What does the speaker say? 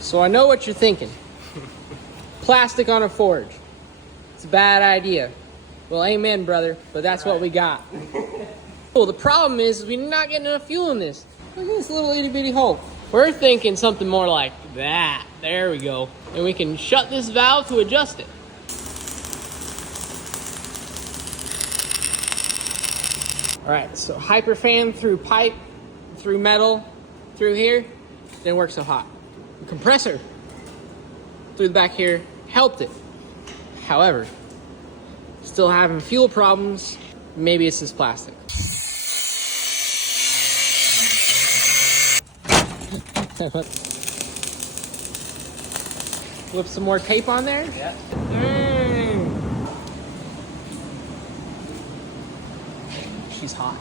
So I know what you're thinking. Plastic on a forge. It's a bad idea. Well, amen, brother, but that's what we got. Well, the problem is we're not getting enough fuel in this. Look at this little itty bitty hole. We're thinking something more like that. There we go. And we can shut this valve to adjust it. All right, so hyperfan through pipe, through metal, through here, didn't work so hot. The compressor through the back here helped it. However, still having fuel problems. Maybe it's this plastic. Flip some more tape on there. Yeah. She's hot.